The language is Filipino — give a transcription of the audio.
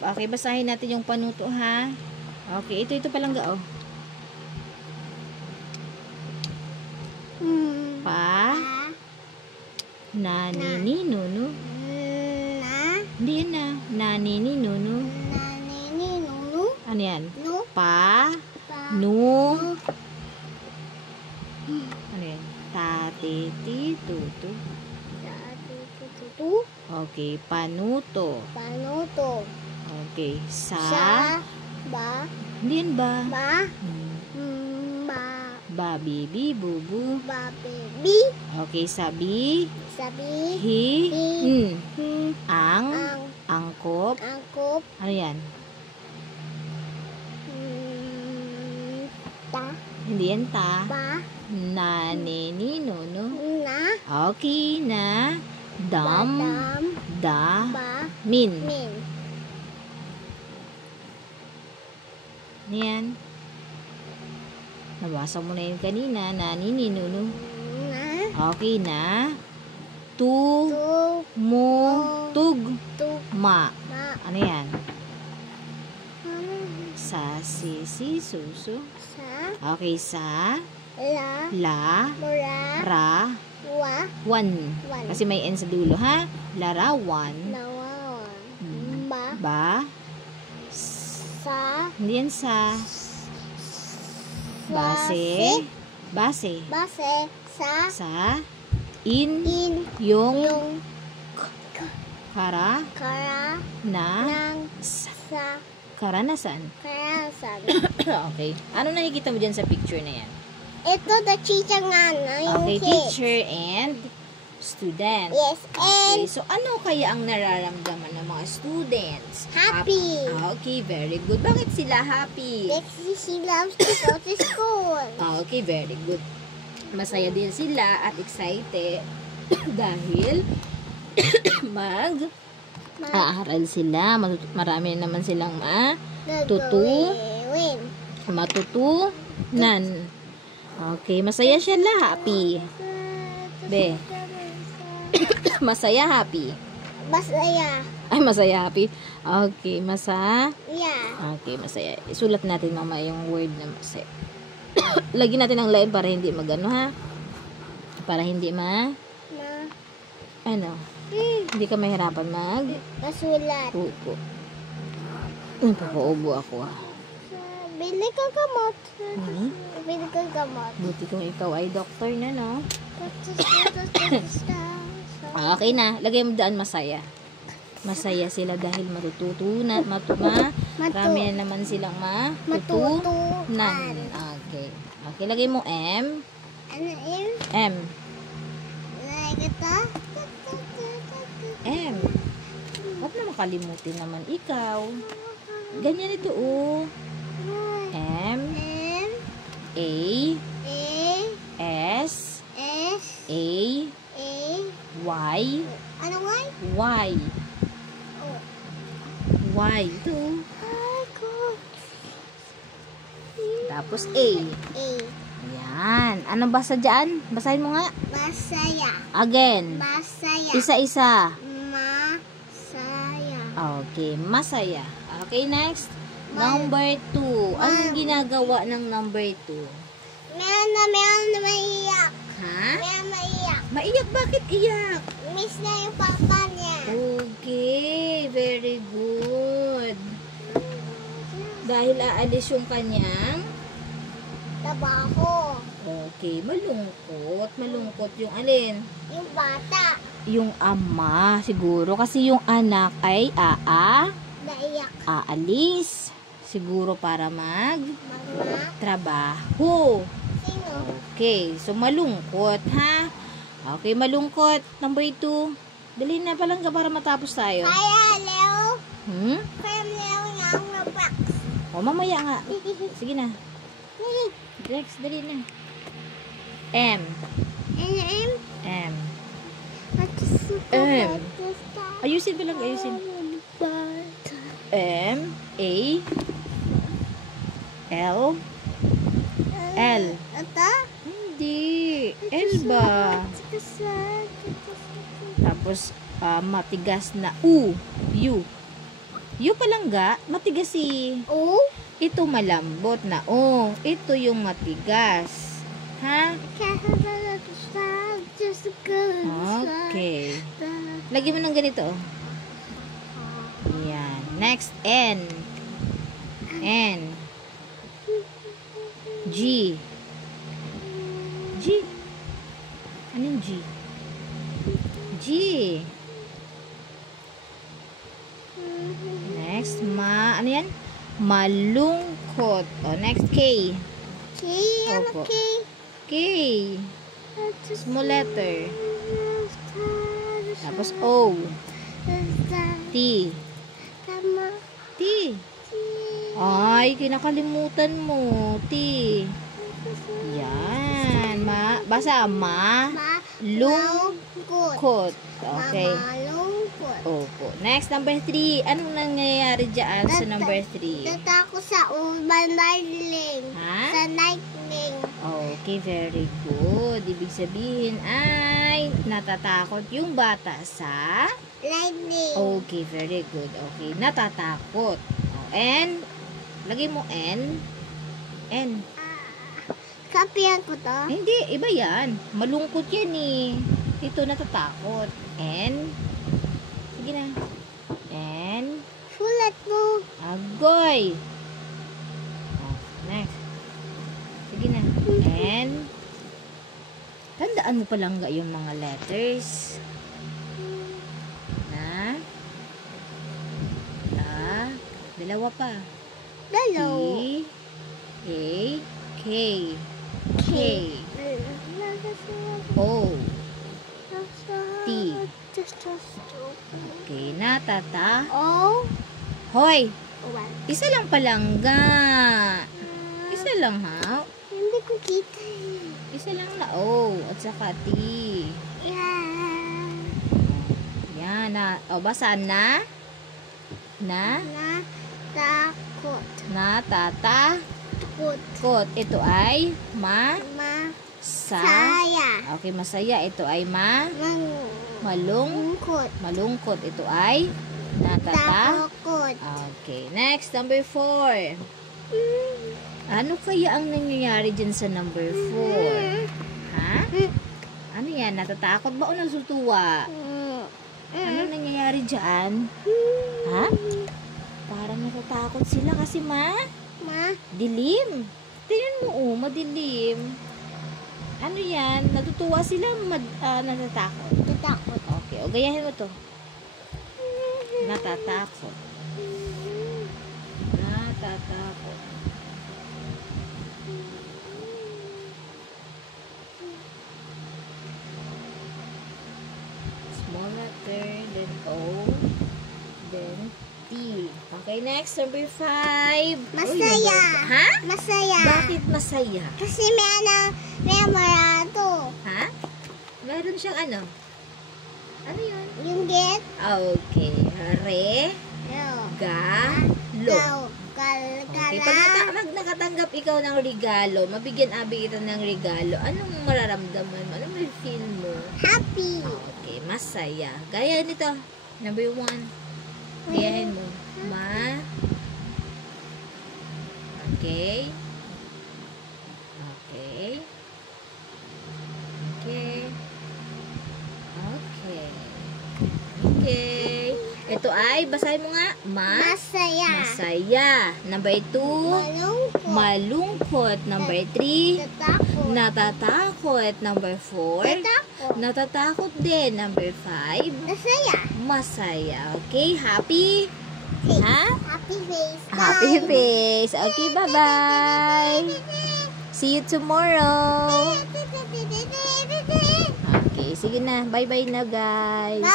Okay, basahin natin yung panuto, ha? Okay, ito palang ga, oh. Pa. Nani ni nunu. Hindi yan na. Nani ni nunu. Ano yan? Pa. Nu. Ano yan? Tati ti tutu. Okay, panuto. Okay, sa. Ba. Hindi yan ba? Ba. Bibi, bubu. Ba, baby. Okay, sabi. Hi. Ang. Angkop. Angkop. Ano yan? Ta. Hindi yan ta. Ba. Nani ni nunu. Na. Okay, na. Dam. Da. Ba. Min. Min. Yan. Nabasa mo na yun kanina. Nani ni nunu. Na. Okay na. Tu. Tu. Mu. Tug. Tu. Ma. Ma. Ano yan? Sa, si, susu. Sa. Okay, sa. La. La. Mura. Ra. Wa. Wan. Wan. Kasi may N sa dulo, ha? Larawan. Nawa. Ba. Ba. Sa. Hindi yan sa. Base. Base. Base. Sa. Sa. In. Yung. Kara. Kara. Na. Nang. Sa. Sa. Karanasan. Karasan. Okay. Ano nakikita mo dyan sa picture na yan? Ito, the teacher nga na yung Okay, kids. teacher and student. Yes, Okay, and so ano kaya ang nararamdaman ng mga students? happy. Okay, very good. Bakit sila happy? Because she loves to go to school. Okay, very good. Masaya din sila at excited dahil aaral sila. Marami naman silang matutunan. Okay, masaya siya happy. Be. Masaya, happy. Masaya. Ay, masaya, happy. Okay, Yeah. Okay, masaya. Isulat natin mamaya yung word na masaya. Lagyan natin ang line para hindi magano, ha? Para hindi hindi ka mahirapan Masulat. upo. Papaubo ako, ha? Bili ka gamot. Bili ka gamot. Buti kung ikaw ay doktor na, no? Okay na. Lagay mo daan masaya. Masaya sila dahil matututunan. Marami na naman silang matutunan. Okay. Okay, lagay mo M. Ano yun? M. Like ito? M. Huwag na makalimutin naman ikaw. Ganyan ito, oh. M. A. S. A. Y. Ano Y? Y. Y. Ito. Tapos A. Ayan. Anong basa dyan? Basahin mo nga. Masaya. Again. Masaya. Isa-isa. Masaya. Okay. Masaya. Okay, next. Number 2. Anong ginagawa ng number 2? Meron na maiyak. Ha? Meron maiyak. Maiyak? Bakit iyak? Miss na yung papa niya. Okay. Very good. Dahil aalis yung kanyang Trabaho. okay, malungkot. Malungkot yung alin? Yung bata. Yung ama, siguro. Kasi yung anak ay Naiyak. aalis. Siguro para Mama. trabaho. Sino? Okay, so malungkot, ha? Okay, malungkot. Number 2. Dali na palang para matapos tayo. Kaya, Leo. Kaya, Leo nga ang napak. O, mamaya nga. Sige na. Next, dali na. M. M. M. Ayusin pa lang, ayusin. M. A. L. L. Ito? Hindi. L ba? Tapos, matigas na U. U. Yung palangga, matigas si. O. Ito malambot na O. Ito yung matigas. Ha? Okay. Lagyan mo ng ganito. Yan. Next, N. N. G. G. Anong G? G. Next, ano yan? Malungkot. O, next, K. K. Ano Opo. K? K. Small letter. Tapos, O. T. Tama. T. Ay, kinakalimutan mo. T. Yan. Basa, Malungkot. Okay. Malungkot. Opo. Next, number 3. Anong nangyayari dyan sa number 3? Tatako sa lightning. Ha? Sa lightning. Okay, very good. Ibig sabihin ay natatakot yung bata sa... Lightning. Okay, very good. Okay, natatakot. And, lagay mo N. N. Kapihan ko to? Hindi, iba yan. Malungkot yan eh. Ito natatakot. N. Sige na. N. Sulat mo. Agoy. Oh, next. Sige na. N. Tandaan mo palangga yung mga letters. Dalawa pa. Dalaw. T. A. K. K. O. T. Okay, natata. O. Hoy! Isa lang palangga. Isa lang ha. Hindi ko kita. Isa lang na O. At saka T. Yan. Yan na. O, basa na. Natakot. Natatakot. Ito ay Saya. Okay, masaya. Ito ay Malungkot. malungkot. Ito ay Takot. Okay, next, number 4. Ano kaya ang nangyayari dyan sa number 4? Ha? Ano yan? Natatakot ba o nasutuwa? Ano nangyayari dyan? Ha? Parang natatakot sila kasi dilim. Tingnan mo, madilim. Ano yan? Natutuwa sila, natatakot. Tatakot. Okay, o gayahin mo to. Natatakot. Natatakot. Small letter, then O, then T. Okay, next, number 5. Masaya. Ha? Masaya. Bakit masaya? Kasi may marato. Ha? Meron siyang ano? Ano yun? Yung get. Okay. Re, ga, lo. Okay. Pag nakatanggap ikaw ng regalo, mabigyan abi kita ng regalo, anong mararamdaman mo? Anong may feel mo? Happy. Okay. Masaya. Gaya nito. Number 1. Gayahin mo. Okay. Okay. Okay. Okay. Okay. Ito ay, basahin mo nga. Masaya. Masaya. Number 2. Malungkot. Number 3. Tatakot. Natatakot. Number 4. Tatakot. Natatakot din. Number 5. Masaya. Masaya. Okay, happy? Ha? Happy face. Happy face. Okay, bye-bye. See you tomorrow. Okay, sige na. Bye-bye na, guys.